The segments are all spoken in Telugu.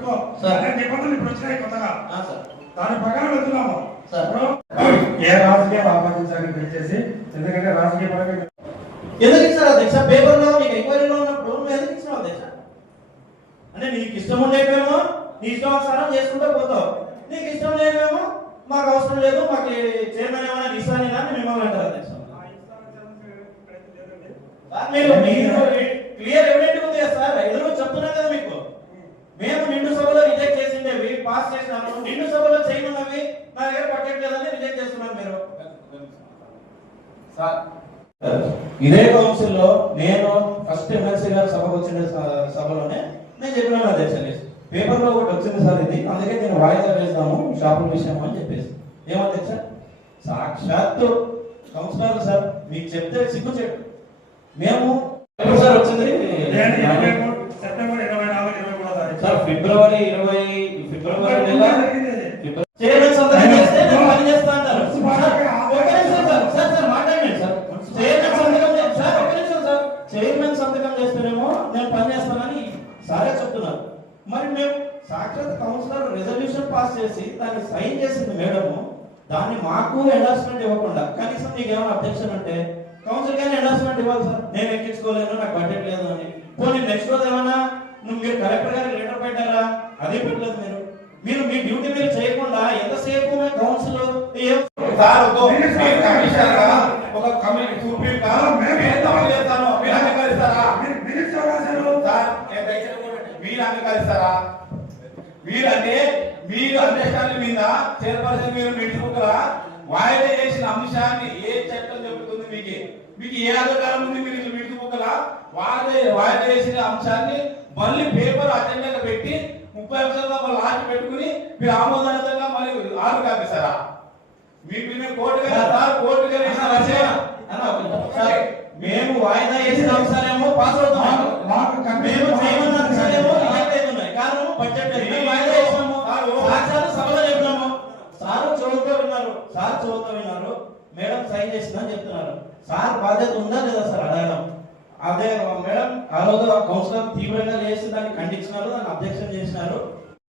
పెట్టుకో నిబంధనలు ఇప్పుడు వచ్చినాయి కొత్తగా దాని ప్రకారం వెళ్తున్నాము. ఏ రాజకీయాలు ఆపాదించడానికి పిలిచేసి ఎందుకంటే రాజకీయ పరంగా ఎందుకు ఇచ్చారు అధ్యక్ష? పేపర్లో మీకు ఎంక్వైరీలో ఉన్నప్పుడు నువ్వు ఎందుకు ఇచ్చినావు అధ్యక్ష? అంటే నీకు ఇష్టం ఉండేవేమో నీ ఇష్టానుసారం చేసుకుంటూ పోతావు, నీకు ఇష్టం లేదేమో మాకు అవసరం లేదు, మాకు చైర్మన్ ఏమైనా ఇస్తానేనా అని మిమ్మల్ని అంటారు అధ్యక్ష. మీరు క్లియర్ ఎవిడెంట్ ఉంది కదా సార్, ఎదురు చెప్తున్నాం కదా మీకు. మేము నిండు సభలో రిజెక్ట్ చేసిండేవి పాస్ చేసినాము, నిండు సభలో చేయనున్నవి నా దగ్గర పట్టట్లేదని రిజెక్ట్ చేస్తున్నారు మీరు. ఇదే కౌన్సిల్ లో నేను ఫస్ట్ ఎమ్మెల్సీ గారు సభకు వచ్చిన సభలోనే నేను చెప్పినాను అధ్యక్ష, పేపర్ లో ఒకటి వచ్చింది సార్ ఇది, అందుకే నేను వాయిదా వేస్తాము షాపుల విషయం అని చెప్పేసి. ఏమధ్యక్ష సాక్షాత్తు కౌన్సిలర్ సార్ మీకు చెప్తే సిగ్గు చెప్పు. మేము సార్ వచ్చింది సెప్టెంబర్ 24 సార్ ఫిబ్రవరి నెల చైర్మన్ సంతకం చేస్తే నేను పని చేస్తా అంటారు. చైర్మన్ సంతకం చేస్తేనేమో నేను పని చేస్తానని సారే చెప్తున్నారు. మరి మేము సాక్షాత్ కౌన్సిలర్ రెజల్యూషన్ పాస్ చేసి దాన్ని సైన్ చేసింది మేడము, దాన్ని మాకు ఎండార్స్మెంట్ ఇవ్వకుండా కనీసం నీకు ఏమైనా అబ్జెక్షన్ అంటే కౌన్సిల్ కానీ ఎండార్స్మెంట్ ఇవ్వాలి సార్, నేను ఎక్కించుకోలేను నాకు బడ్జెట్ లేదు అని. పోనీ నెక్స్ట్ రోజు ఏమన్నా మీరు కలెక్టర్ గారికి లెటర్ పెట్టారా? అదే పెట్టలేదు. మీరు మీ డ్యూటీ మీరు చేయకుండా ఎంతసేపు కౌన్సిల్ ఒక కమిటీ సుప్రీం మీరు అంగీకరిస్తారా? మీరంటే మీరు అండర్స్టాండింగ్ మీద చైర్పర్సన్ మీరు మెట్టుకురా వాయిదా చేసిన అంశాన్ని ఏ చట్టం చెబుతుంది? మీకు ఏ అధికారం ఉంది? మీరు మెట్టుకురా వాయిదా చేసిన అంశాన్ని మళ్ళీ పేపర్ అజెండాగా పెట్టి 30 నిమిషాలు లాస్ట్ పెట్టుకుని మీరు ఆమోదనీయంగా మరి ఆరు కాపిస్తారా? మేము వాయిదా చేసిన అంశాలేమో పాస్ అవుతాం, మేము చేయమన్న అంశాలేమో ఉన్నాయి. కారణం బడ్జెట్ వాయిదా చేసినాము, సభలో చెప్పినాము. సార్ చదువుతూ విన్నారు, మేడం సైన్ చేసిందని చెప్తున్నారు. సార్ బాధ్యత ఉందా లేదా సార్ అడగడం? అదే మేడం ఆ రోజు కౌన్సిలర్ తీవ్రంగా చేసి దాన్ని ఖండించినారు, దాన్ని అబ్జెక్షన్ చేసినారు.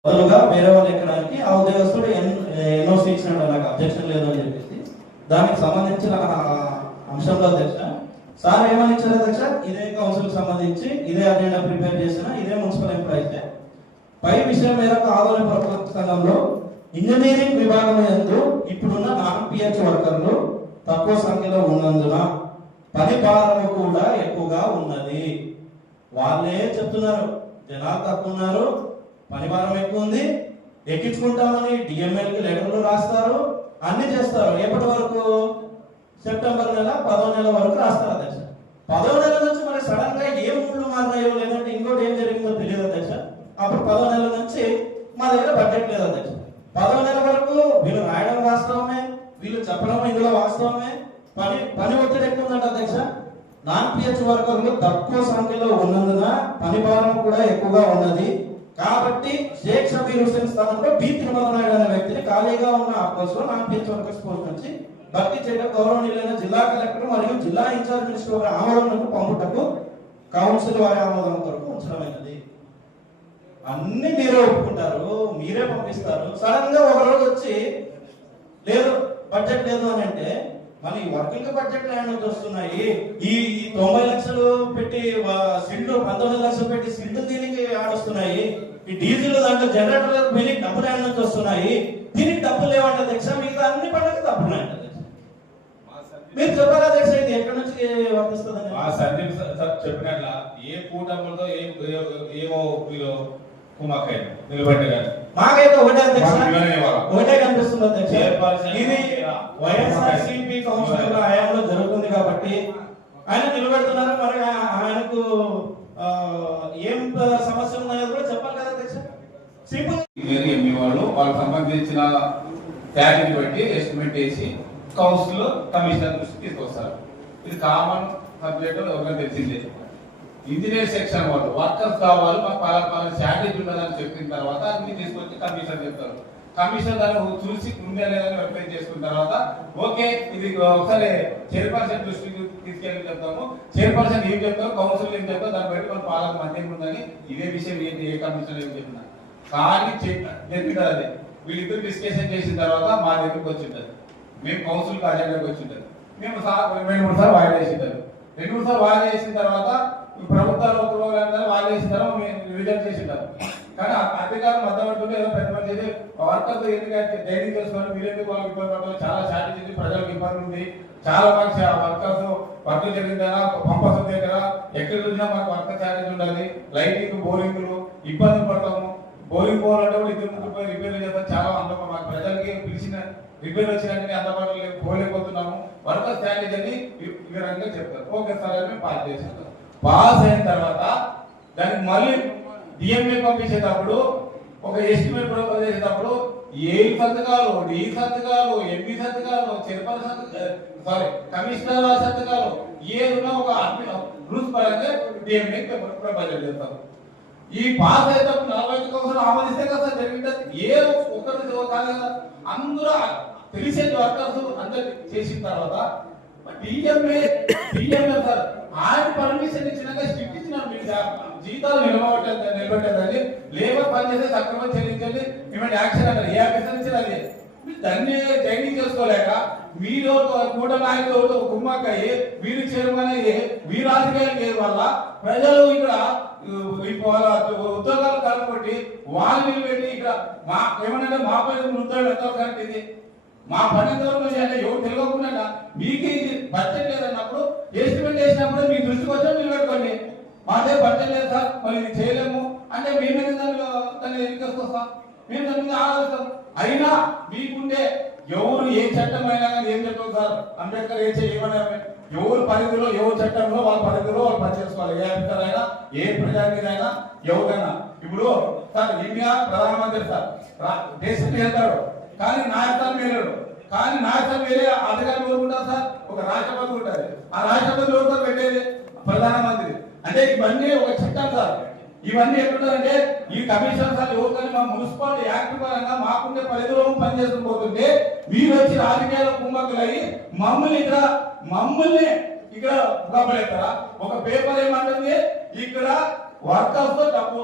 బదులుగా వేరే వాళ్ళు ఎక్కడానికి ఆ ఉద్యోగస్తుడు ఎన్ఓసి ఇచ్చినాడు, నాకు అబ్జెక్షన్ లేదు అని చెప్పేసి దానికి సంబంధించిన అంశంలో అధ్యక్ష సార్ ఏమని ఇచ్చారు అధ్యక్ష? ఇదే కౌన్సిల్ సంబంధించి ఇదే అజెండా ప్రిపేర్ చేసిన ఇదే మున్సిపల్ ఎంప్లాయీస్ పై విషయం మేరకు ఆదోళన ప్రభుత్వ సంఘంలో ఇంజనీరింగ్ విభాగం యందు ఇప్పుడున్న నాన్ పిహెచ్ వర్కర్లు తక్కువ సంఖ్యలో ఉన్నందున పని భారం కూడా ఎక్కువగా ఉన్నది. వాళ్ళే చెప్తున్నారు, జనాలు తక్కువ ఉన్నారు, పని భారం ఎక్కువ ఉంది, ఎక్కించుకుంటామని డిఎంఎల్కి లెటర్లు రాస్తారు, అన్ని చేస్తారు. ఎప్పటి వరకు? సెప్టెంబర్ నెల 10వ నెల వరకు రాస్తారు అధ్యక్ష. 10వ నెల నుంచి మరి సడన్ గా ఏ మూడ్లు మారినాయో లేదంటే ఇంకోటి ఏం జరిగిందో తెలియదు అధ్యక్ష. అప్పుడు 10వ నెల నుంచి మా దగ్గర బడ్జెట్ లేదు అధ్యక్ష. 10వ నెల వరకు వీళ్ళు రాయడం వాస్తవమే, వీళ్ళు చెప్పడం ఇందులో వాస్తవమే, పని ఒత్తిడి ఎక్కువ ఉందంట అధ్యక్ష. నాన్ పిహెచ్ వర్కర్లు తక్కువ సంఖ్యలో ఉన్నందున పని భారం కూడా ఎక్కువగా ఉన్నది. కాబట్టి షేక్ షబీర్ హుస్సేన్ స్థానంలో బి తిరుమలనాయుడు అనే వ్యక్తిని ఖాళీగా ఉన్న ఆ పోస్ట్ లో నాన్ పిహెచ్ వర్కర్స్ పోస్ట్ నుంచి భర్తీ చేయడం గౌరవనీయులైన జిల్లా కలెక్టర్ మరియు జిల్లా ఇన్ఛార్జ్ మినిస్టర్ వారి ఆమోదనకు పంపుటకు కౌన్సిల్ వారి ఆమోదం కొరకు ఉంచడమైనది. అన్ని మీరే ఒప్పుకుంటారు, మీరే పంపిస్తారు. సడన్ గా ఒక రోజు వచ్చి లేదు బడ్జెట్ లేదు అని అంటే మన వర్కింగ్ బడ్జెట్ ల్యాండ్ వస్తున్నాయి. ఈ 90 లక్షలు పెట్టి సిండ్లు 19 లక్షలు పెట్టి సిండ్లు దీనికి ఆడొస్తున్నాయి. ఈ డీజిల్ దాంట్లో జనరేటర్ బిల్లింగ్ డబ్బులు ల్యాండ్ నుంచి వస్తున్నాయి. దీనికి డబ్బులు లేవంట అధ్యక్ష. మిగతా అన్ని పండుగ డబ్బులు ల్యాండ్ అధ్యక్ష. మీరు చెప్పాలి అధ్యక్ష, ఇది ఎక్కడి నుంచి వర్తిస్తుందని? చెప్పినట్ల ఏ కూటములతో ఏమో మాకైతే ఒకటే అధ్యక్ష, ఒకటే కనిపిస్తుంది అధ్యక్ష. ఇది వైఎస్ఆర్సీపీ కౌన్సిలర్ హయాంలో జరుగుతుంది కాబట్టి ఆయన నిలబెడుతున్నారు. మరి ఆయనకు ఏం సమస్య ఉన్నాయో కూడా చెప్పాలి కదా అధ్యక్ష. సింపుల్ వాళ్ళకి సంబంధించిన ట్యాగ్ని బట్టి ఎస్టిమేట్ చేసి కౌన్సిల్ కమిషనర్ దృష్టికి తీసుకొస్తారు. ఇది కామన్ సబ్జెక్ట్ ఎవరికైనా తెలిసిందే. ఇంజనీర్ సెక్షన్ వాళ్ళు వర్కర్స్ కావాలి, మాకు పలానా శాండేజ్ ఉన్నదని చెప్పిన తర్వాత అన్ని తీసుకొచ్చి కమిషన్ చెప్తారు. కమిషన్ దాన్ని చూసి ఉండే లేదని వెరిఫై చేసుకున్న తర్వాత ఓకే ఇది ఒకసారి చైర్పర్సన్ దృష్టికి తీసుకెళ్ళి చెప్తాము. చైర్పర్సన్ ఏం చెప్తారు, కౌన్సిల్ ఏం చెప్తారు, దాన్ని బట్టి మన పాలన మంది ఉందని ఇదే విషయం ఏ కమిషన్ ఏం చెప్పినా కానీ జరిగింది అది. వీళ్ళిద్దరు డిస్కషన్ చేసిన తర్వాత మా దగ్గరకు వచ్చింటారు, మేము కౌన్సిల్ అజెండాకి వచ్చింటారు, మేము 2-3 సార్లు వాయిదా వేసింటారు. 2-3 సార్లు వాయిదా వేసిన తర్వాత ప్రభుత్వాలు వాయిదా వేసిన తర్వాత మేము రిజల్ట్ చేసింటారు. కానీ అధికారులు మధ్యవర్తులు ఏదో పెద్ద మంది చేసి వర్కర్స్ ఎందుకంటే డైరీ చేసుకొని వీళ్ళెందుకు వాళ్ళకి ఇబ్బంది పడతారు, చాలా షార్టేజ్ ఉంది, ప్రజలకు ఇబ్బంది ఉంది, చాలా మంది వర్కర్స్ వర్క్ జరిగిందా పంపస్ దగ్గర ఎక్కడ చూసినా మాకు వర్క్ ఛార్జెస్ ఉండాలి, లైటింగ్ బోరింగ్లు ఇబ్బంది పడతాము. బోరింగ్ పోవాలంటే కూడా 2-3 రిపేర్లు చేస్తాం. చాలా అందం మాకు ప్రజలకి పిలిచిన రిపేర్ వచ్చినట్టు అందుబాటులో పోలేకపోతున్నాము. వర్కర్స్ ఛార్జెస్ అని వివరంగా చెప్తారు. ఓకే సార్ అని మేము పాస్ చేసేస్తాం. పాస్ అయిన తర్వాత దానికి మళ్ళీ డిఎంఏ పంపించేటప్పుడు ఒక ఎస్టిమేట్ ప్రపోజ్ చేసేటప్పుడు ఏ సంతకాలు, డి సంతకాలు, ఎంపీ సంతకాలు, చైర్పర్సన్ కమిషనర్ సంతకాలు ఏదైనా ఒక రూల్స్ పరంగా డిఎంఏ ప్రపోజల్ చేస్తారు. ఈ పాస్ అయ్యేటప్పుడు 45,000 ఆమోదిస్తే కదా జరిగింది. ఏ ఒక్కరి కాదు కదా, అందరూ తెలిసే వర్కర్స్ అందరు చేసిన తర్వాత డిఎంఏ సార్ ఆయన పర్మిషన్ ఇచ్చినాక స్ట్రిక్ట్ ఇచ్చినారు. మీకు జీతాలు నిలబెట్టేదని లేబర్ పని చేస్తే సక్రమంగా చెల్లించండి, మేము యాక్షన్ అంటారు. ఏ ఆఫీసర్ ఇచ్చారు అది దాన్ని జైనింగ్ చేసుకోలేక మీరు కూట నాయకులు కుమ్మక్కయ్యి మీరు చైర్మన్ అయ్యి మీరు రాజకీయాలు చేయడం వల్ల ప్రజలు ఇక్కడ ఉద్యోగాలు కలుపుకొట్టి వాళ్ళు నిలబెట్టి ఇక్కడ మా ఏమన్నా మా పని ఉద్యోగాలు ఎంతో కరెక్ట్ ఇది మా పని ఎంతవరకు అంటే ఎవరు తెలియకుండా మీకు ఇది బడ్జెట్ లేదన్నప్పుడు ఎస్టిమేట్ చేసినప్పుడు మీ దృష్టికి వచ్చా మీరు పెట్టుకోండి. మా దగ్గర బడ్జెట్ లేదు సార్ మరి ఇది చేయలేము అంటే మేము దాన్ని ఎన్నికొస్తాం, మేము దాని మీద ఆలోచిస్తాం. అయినా మీకుండే ఎవరు ఏ చట్టం అయినా కానీ ఏం చెప్తాం సార్, అంబేద్కర్ ఏ చేయమని ఎవరు పరిధిలో ఎవరు చట్టంలో వాళ్ళ పరిధిలో వాళ్ళు పనిచేసుకోవాలి. ఏ అధికారులు అయినా ఏ ప్రజానికైనా ఎవరైనా. ఇప్పుడు సార్ ఇండియా ప్రధానమంత్రి సార్ దేశం వెళ్తాడు కానీ నాయకత్వం వేరేడు, కానీ నాయకత్వం వేరే అధికారులు ఎవరు ఉంటారు సార్, ఒక రాష్ట్రపతి ఉంటుంది. ఆ రాష్ట్రపతి ఎవరు సార్ పెట్టేది ప్రధానమంత్రి. అంటే ఇవన్నీ ఒక చట్టం సార్. ఇవన్నీ ఎట్లుంటారంటే ఈ కమిషన్ సార్ ఎవరికైనా మా మున్సిపాలిటీ యాక్ట్ పరంగా మాకుండే పరిధిలో పనిచేస్తూ పోతుంటే మీరు వచ్చి రాజకీయాల కుమ్మక్కులయ్యి మమ్మల్ని ఇక్కడ గొప్పలేస్తారా? ఒక పేపర్ ఏమంటుంది ఇక్కడ వర్కర్స్ తో డబ్బు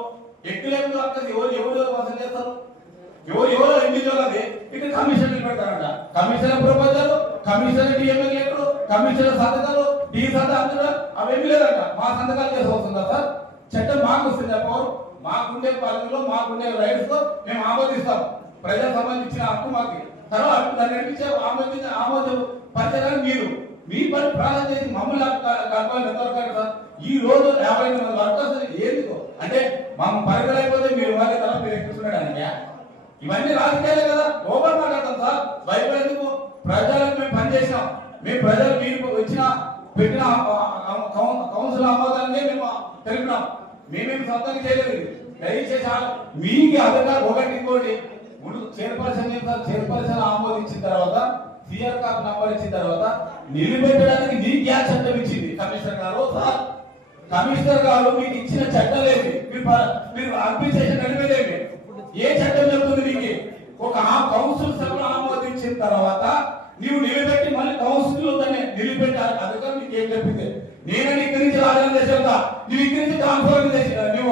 ఎక్కువ వర్కర్స్ ఎవరు వసూలు చేస్తారు, ఎవరో ఇండివిజువల్ అది ఇక్కడ కమిషన్ పెడతారంట. కమిషన్ ప్రపోజల్, కమిషన్ డిఎంఏ లెక్కలు, కమిషన్ సంతకాలు, డి సంతకాలు అవేమీ లేదంట. మా సంతకాలు చేసి వస్తుందా సార్? చట్టం మాకు వస్తుంది చెప్పారు. మాకుండే పరిధిలో మాకుండే రైట్స్ తో మేము ఆమోదిస్తాం. ప్రజలకు సంబంధించిన హక్కు మాకు. తర్వాత దాన్ని నడిపించే ఆమోదం పరిచయాన్ని మీరు మీ పని ప్రారంభం చేసి మమ్మల్ని కలపాలని ఎంతవరకు సార్? ఈ రోజు 50 మంది వర్కర్స్ ఎందుకు అంటే మా పరిధులు అయిపోతే మీరు వాళ్ళ తల మీరు ఎక్కుతున్నాడు. ఇవన్నీ రాజకీయాలే కదా, ఓపెన్ మాట్లాడతాం సార్. భయపడి ఎందుకు? ప్రజలకు మేము పనిచేసినాం. మేము ప్రజలు మీరు పెట్టిన కౌన్సిల్ ఆమోదాన్ని మేము తెలిపినాం. మేమేమి సొంతంగా చేయలేదు. దయచేసి మీకు అధికారం ఒకటి ఇంకోటి చైర్పర్సన్ చైర్పర్సన్ ఆమోదించిన తర్వాత సిఆర్ కాప్ నంబర్ ఇచ్చిన తర్వాత నిలబెట్టడానికి నీకు యా చట్టం ఇచ్చింది కమిషనర్ గారు? సార్ కమిషనర్ గారు మీకు ఇచ్చిన చట్టం లేదు, మీరు అడ్మినిస్ట్రేషన్ నడిపేదేమి? ఏ చట్టం చెప్తుంది నీకు? ఒక కౌన్సిల్ సభ్యులు ఆమోదించిన తర్వాత నీవు నిలబెట్టి మళ్ళీ కౌన్సిల్ దాన్ని నిలబెట్టాలి. అధికారం నీకు ఏం చెప్పింది? నేను ఇక్కడి నుంచి రాజధాని చేసేదా, నువ్వు ఇక్కడి నుంచి కాన్ఫరెన్స్ చేసేదా? నువ్వు